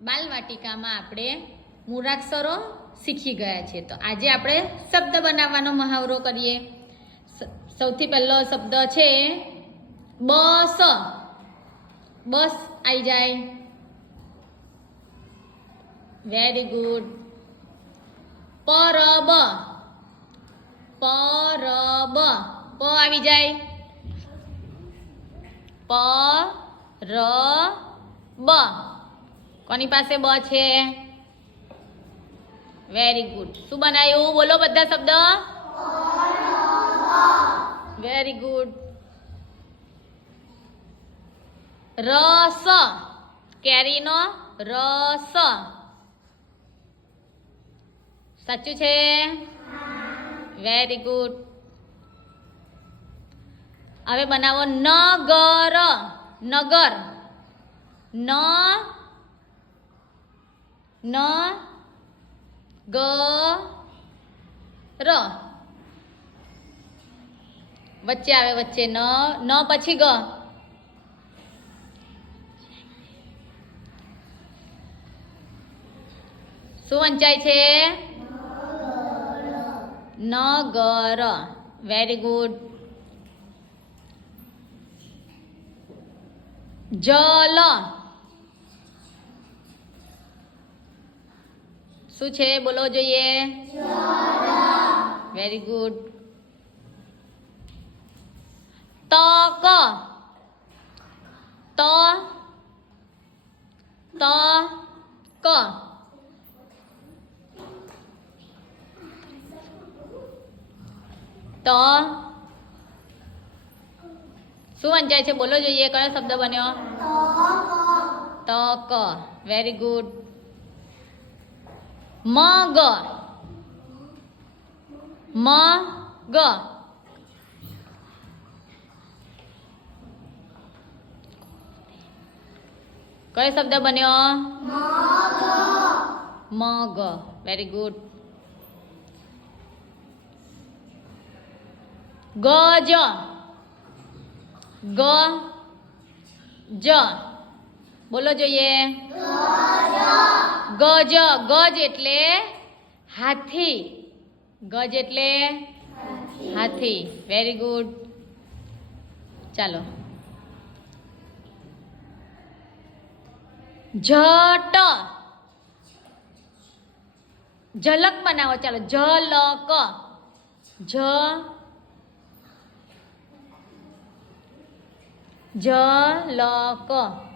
બાલવાટિકામાં આપણે મૂળાક્ષરો શીખી ગયા છીએ. તો આજે આપણે શબ્દ બનાવવાનો મહાવરો કરીએ. સૌથી પહેલો શબ્દ છે બસ. બસ આવી જાય. Very good. પરબ. પરબ. પ આવી જાય. પરબ. કોની પાસે બ છે? Very good. શું બનાવ્યું? બોલો બધા શબ્દ. Very good. રસ. કેરીનો રસ. સાચું છે? Very good. હવે બનાવો નગર. નગર. ન ગ ર. વચ્ચે આવે, વચ્ચે ન પછી ગ. શું વંચાય છે? નગર. Very good. જલ. શું છે? બોલો જોઈએ. Very good. તક. ક. શું વંચાય છે? બોલો જોઈએ. કયો શબ્દ બન્યો? તક. Very good. મગ. મગ. કયો શબ્દ બન્યો? મગ. Very good. ગજ. ગજ. બોલો જોઈએ. ગજ. ગજ એટલે હાથી. ગજ એટલે હાથી. Very good. ચાલો. જટ. ઝલક બનાવો. ચાલો. ઝલક. ઝલક.